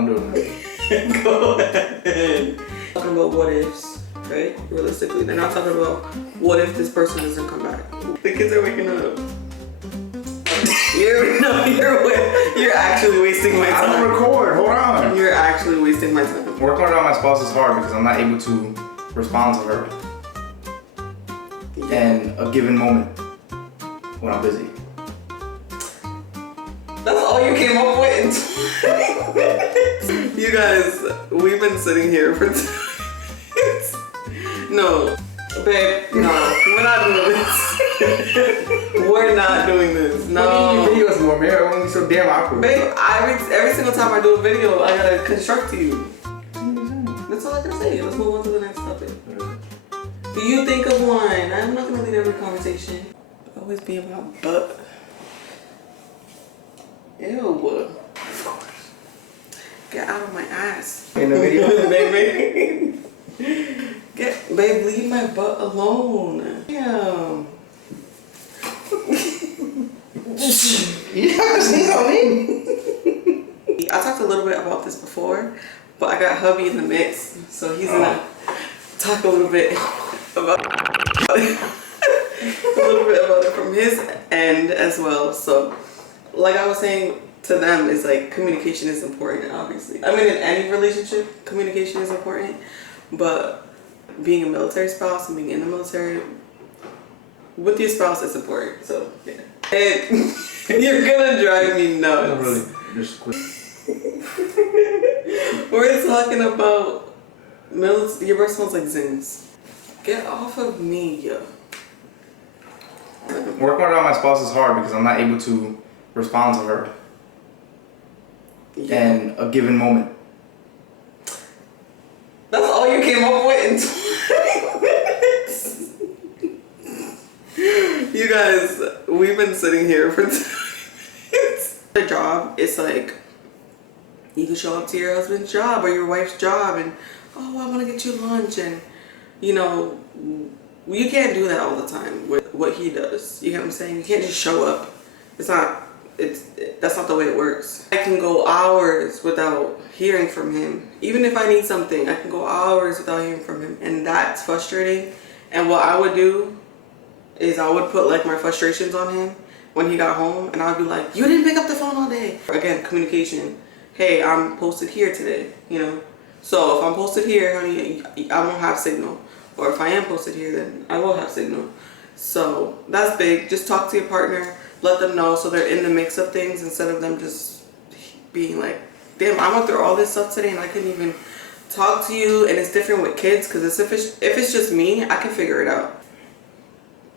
I'm doing it. Go ahead. Talking about what ifs, right? Realistically, they're not talking about what if this person doesn't come back. The kids are waking up. You're actually wasting my time. I don't record. Hold on. You're actually wasting my time. Working around my spouse is hard because I'm not able to respond to her in a given moment when I'm busy. That's all you came up with in 20 minutes. You guys, we've been sitting here for 20 minutes. No, babe, no, we're not doing this. We're not doing this. No. Your videos more, man. It won't be so damn awkward. Babe, every single time I do a video, I gotta construct you. That's all I can say. Let's move on to the next topic. Do you think of one? I'm not gonna lead every conversation. Always be about butt. Ew. Get out of my ass. In the video? Baby. Babe, leave my butt alone. Damn. You have to sneeze on me. I talked a little bit about this before, but I got hubby in the mix, so he's gonna talk a little bit about it from his end as well. So, like I was saying to them, is like communication is important, obviously. I mean, in any relationship, communication is important, but being a military spouse and being in the military with your spouse is important. So, yeah. And you're gonna drive me nuts. No, really. Just quit. We're talking about your breath smells like Zins. Get off of me, yo. Working around my spouse is hard because I'm not able to respond to her in a given moment. That's all you came up with in 20 minutes. You guys, we've been sitting here for 20 minutes. The job, it's like you can show up to your husband's job or your wife's job and, oh, I want to get you lunch, and you know, you can't do that all the time with what he does. You get what I'm saying? You can't just show up. That's not the way it works. I can go hours without hearing from him. Even if I need something, I can go hours without hearing from him, and that's frustrating. And what I would do is I would put like my frustrations on him when he got home, and I'd be like, you didn't pick up the phone all day. Again, communication. Hey, I'm posted here today, you know? So if I'm posted here, honey, I won't have signal. Or if I am posted here, then I will have signal. So that's big. Just talk to your partner, let them know so they're in the mix of things instead of them just being like, damn, I went through all this stuff today and I couldn't even talk to you. And it's different with kids because if it's just me, I can figure it out.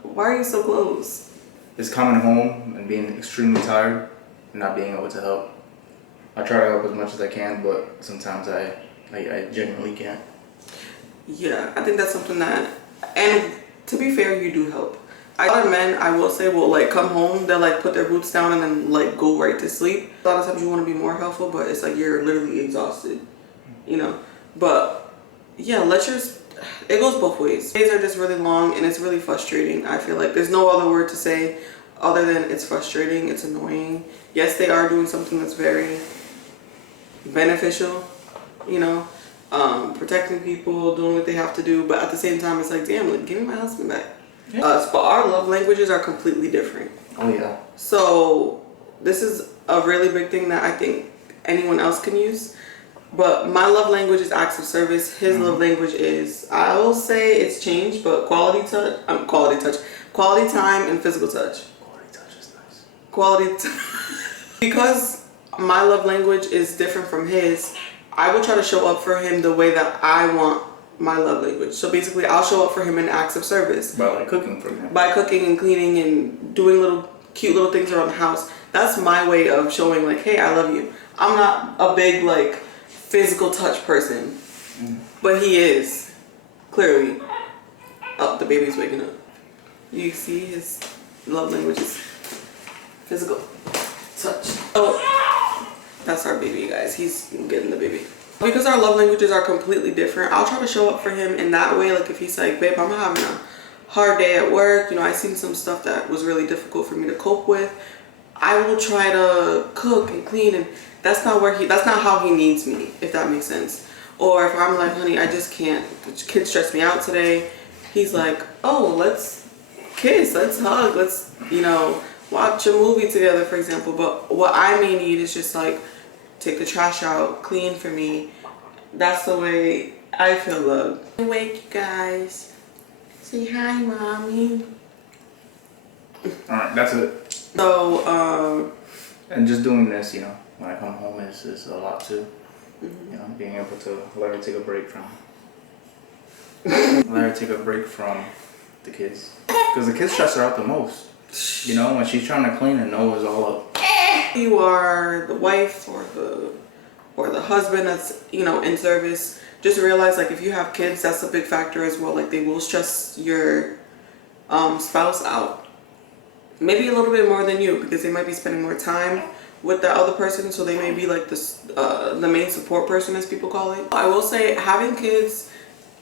Why are you so close? It's coming home and being extremely tired and not being able to help. I try to help as much as I can, but sometimes I genuinely can't. Yeah, I think that's something that, and to be fair, you do help. A lot of men, I will say, will like come home, they'll like put their boots down and then like go right to sleep. A lot of times you want to be more helpful, but it's like you're literally exhausted, you know? But yeah, it goes both ways. Days are just really long and it's really frustrating. I feel like there's no other word to say other than it's frustrating, it's annoying. Yes, they are doing something that's very beneficial, you know, protecting people, doing what they have to do, but at the same time it's like, damn, like, give me my husband back. Yeah. But our love languages are completely different. Oh yeah. So this is a really big thing that I think anyone else can use, but my love language is acts of service. His love language is, I will say it's changed, but quality time and physical touch. Quality touch is nice. Because my love language is different from his, I will try to show up for him the way that I want my love language. So basically, I'll show up for him in acts of service. By like cooking for him. By cooking and cleaning and doing cute little things around the house. That's my way of showing like, hey, I love you. I'm not a big like physical touch person, but he is, clearly. Oh, the baby's waking up. You see his love language is physical touch. Oh, that's our baby, guys. He's getting the baby. Because our love languages are completely different, I'll try to show up for him in that way. Like if he's like, babe, I'm having a hard day at work, you know, I seen some stuff that was really difficult for me to cope with, I will try to cook and clean, and that's not how he needs me, if that makes sense. Or if I'm like, honey, I just can't, the kids stress me out today, he's like, oh, let's kiss, let's hug, let's, watch a movie together, for example. But what I may need is just like, take the trash out, clean for me. That's the way I feel loved. Wake, you guys. Say hi, mommy. Alright, that's it. So, and just doing this, when I come home is a lot too. Being able to let her take a break from the kids. Because the kids stress her out the most. When she's trying to clean and Noah's all up. You are the wife or the husband that's, in service. Just realize, like, if you have kids, that's a big factor as well. Like, they will stress your spouse out. Maybe a little bit more than you, because they might be spending more time with the other person, so they may be like the main support person, as people call it. I will say, having kids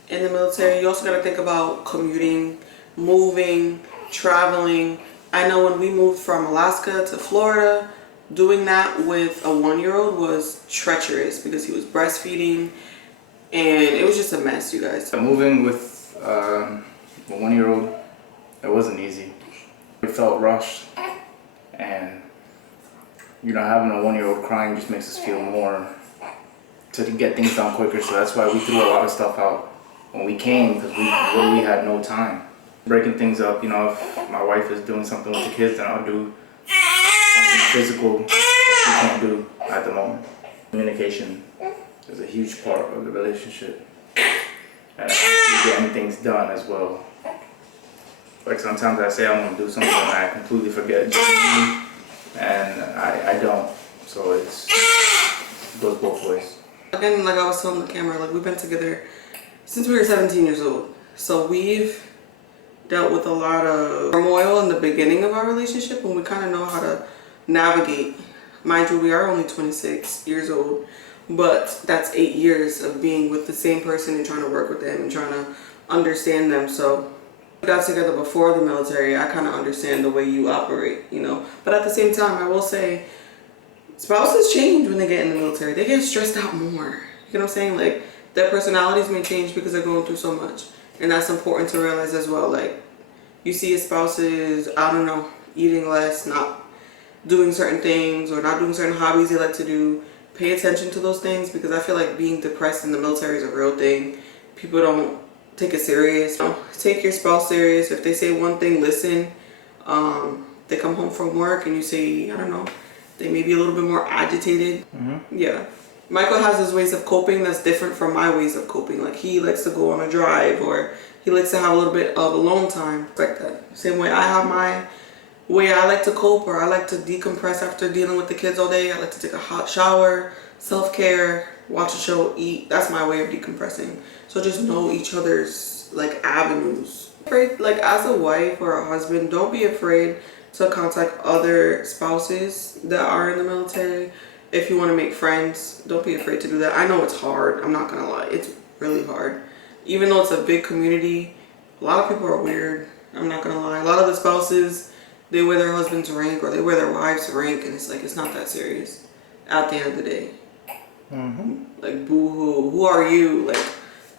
in the military, you also got to think about commuting, moving, traveling. I know when we moved from Alaska to Florida, doing that with a 1-year-old was treacherous because he was breastfeeding, and it was just a mess, you guys. Moving with a 1-year-old, it wasn't easy. It felt rushed, and having a 1-year-old crying just makes us feel more to get things done quicker. So that's why we threw a lot of stuff out when we came, because we really had no time. Breaking things up, if my wife is doing something with the kids, then I'll do something physical that she can't do at the moment. Communication is a huge part of the relationship, and getting things done as well. Like, sometimes I say I'm going to do something and I completely forget, and I don't. So it goes both ways. Again, like I was telling the camera, like, we've been together since we were 17 years old. So we've dealt with a lot of turmoil in the beginning of our relationship, and we kind of know how to navigate. Mind you, we are only 26 years old, but that's 8 years of being with the same person and trying to work with them and trying to understand them. So we got together before the military. I kind of understand the way you operate, But at the same time, I will say, spouses change when they get in the military. They get stressed out more. You know what I'm saying? Like, their personalities may change because they're going through so much. And that's important to realize as well. Like, you see a spouse is, I don't know, eating less, not doing certain things, or not doing certain hobbies they like to do. Pay attention to those things, because I feel like being depressed in the military is a real thing. People don't take it serious. Take your spouse serious. If they say one thing, listen. They come home from work and you say, I don't know, they may be a little bit more agitated. Yeah. Michael has his ways of coping that's different from my ways of coping. Like, he likes to go on a drive, or he likes to have a little bit of alone time. Like that. Same way I have my way I like to cope, or I like to decompress after dealing with the kids all day. I like to take a hot shower, self-care, watch a show, eat. That's my way of decompressing. So just know each other's, like, avenues. Like, as a wife or a husband, don't be afraid to contact other spouses that are in the military. If you want to make friends, don't be afraid to do that. I know it's hard. I'm not going to lie. It's really hard. Even though it's a big community, a lot of people are weird. I'm not going to lie. A lot of the spouses, they wear their husband's rank, or they wear their wife's rank, and it's like, it's not that serious at the end of the day. Like, boo-hoo. Who are you? Like,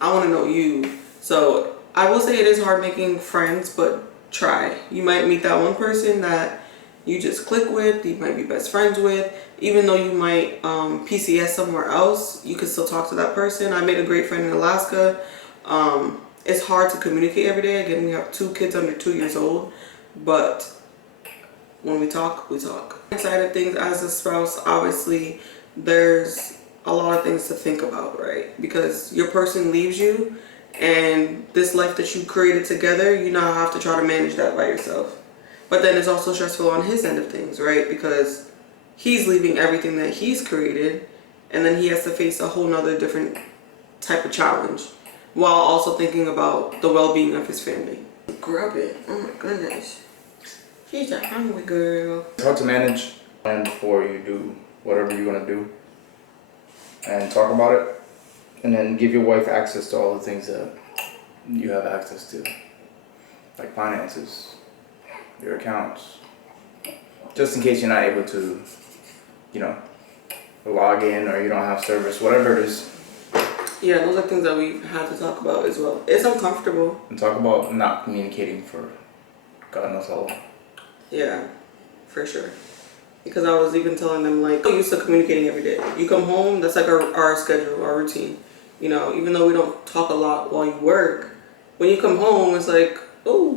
I want to know you. So I will say it is hard making friends, but try. You might meet that one person that you just click with, you might be best friends with. Even though you might PCS somewhere else, you can still talk to that person. I made a great friend in Alaska. It's hard to communicate every day. Again, we have 2 kids under 2 years old, but when we talk, we talk. Side of things, as a spouse, obviously there's a lot of things to think about, right? Because your person leaves you, and this life that you created together, you now have to try to manage that by yourself. But then it's also stressful on his end of things, right? Because he's leaving everything that he's created, and then he has to face a whole nother different type of challenge, while also thinking about the well-being of his family. Grub it. Oh my goodness. She's a hungry girl. It's hard to manage plan before you do whatever you're going to do, and talk about it, and then give your wife access to all the things that you have access to, like finances, your accounts, just in case you're not able to, log in or you don't have service, whatever it is. Yeah, those are things that we had to talk about as well. It's uncomfortable. And talk about not communicating for God knows how long. Yeah, for sure. Because I was even telling them, like, we're used to communicating every day. You come home, that's like our schedule, our routine. Even though we don't talk a lot while you work, when you come home, it's like, oh,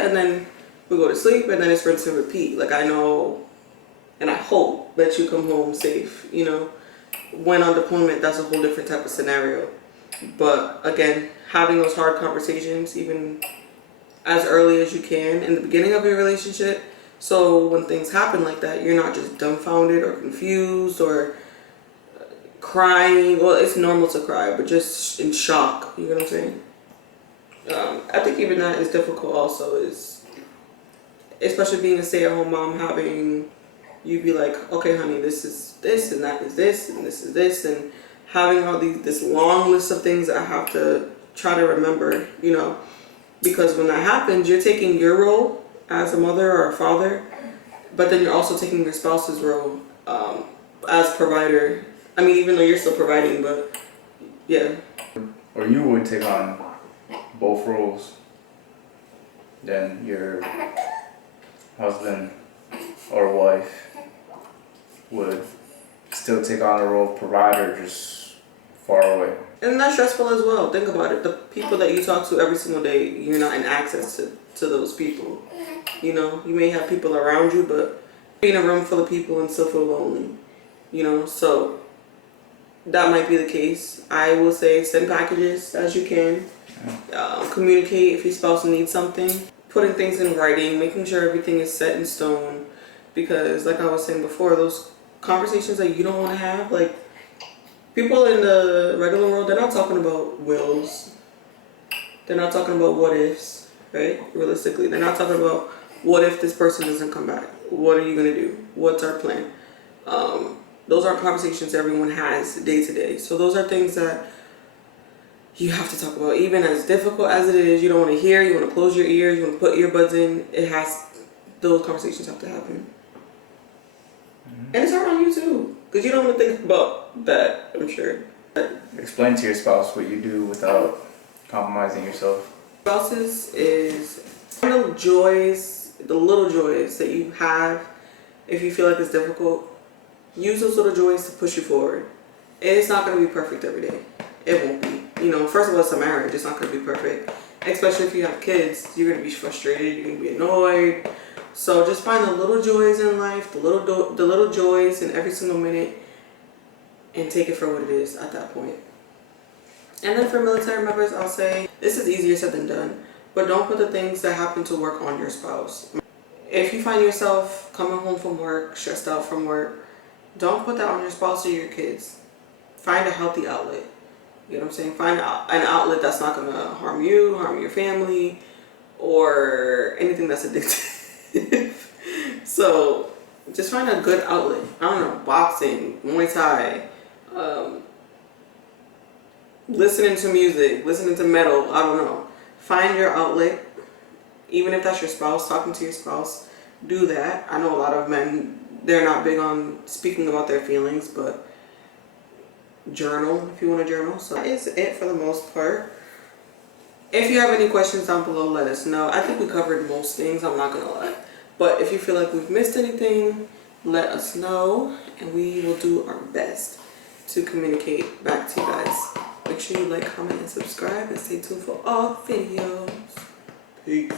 and then we go to sleep, and then it's rinse and repeat. Like, I know, and I hope that you come home safe, When on deployment, that's a whole different type of scenario. But again, having those hard conversations, even as early as you can in the beginning of your relationship, so when things happen like that, you're not just dumbfounded or confused or crying. Well, it's normal to cry, but just in shock. You know what I'm saying? I think even that is difficult also, is especially being a stay-at-home mom, having you be like, okay, honey, this is this, and that is this, and this is this, and having all this long list of things that I have to try to remember, because when that happens, you're taking your role as a mother or a father, but then you're also taking your spouse's role as provider. I mean, even though you're still providing, but yeah. Or you would take on both roles. Then your husband or wife would still take on the role of provider, just far away. And that's stressful as well. Think about it. The people that you talk to every single day, you're not in access to those people. You may have people around you, but be in a room full of people and still feel lonely. So that might be the case. I will say send packages as you can. Communicate if your spouse needs something. Putting things in writing, making sure everything is set in stone. Because like I was saying before, those conversations that you don't want to have, like, people in the regular world, they're not talking about wills. They're not talking about what ifs, right? Realistically, they're not talking about what if this person doesn't come back. What are you going to do? What's our plan? Those aren't conversations everyone has day to day. So those are things that you have to talk about. Even as difficult as it is, you don't want to hear, you want to close your ears, you want to put earbuds in. Those conversations have to happen. And it's hard on you too, because you don't want to think about that, I'm sure. Explain to your spouse what you do without compromising yourself. Spouses is the little joys that you have. If you feel like it's difficult, use those little joys to push you forward. It's not going to be perfect every day. It won't be. First of all, it's a marriage. It's not going to be perfect. Especially if you have kids, you're going to be frustrated. You're going to be annoyed. So just find the little joys in life, the little joys in every single minute, and take it for what it is at that point. And then for military members, I'll say this is easier said than done, but don't put the things that happen to work on your spouse. If you find yourself coming home from work, stressed out from work, don't put that on your spouse or your kids. Find a healthy outlet. You know what I'm saying? Find an outlet that's not going to harm you, harm your family, or anything that's addictive. So just find a good outlet. I don't know, boxing, Muay Thai, listening to music, listening to metal, I don't know. Find your outlet. Even if that's your spouse, talking to your spouse, do that. I know a lot of men, they're not big on speaking about their feelings, but journal if you want to journal. So that is it for the most part. If you have any questions down below, let us know. I think we covered most things, I'm not going to lie. But if you feel like we've missed anything, let us know, and we will do our best to communicate back to you guys. Make sure you like, comment, and subscribe, and stay tuned for all videos. Peace.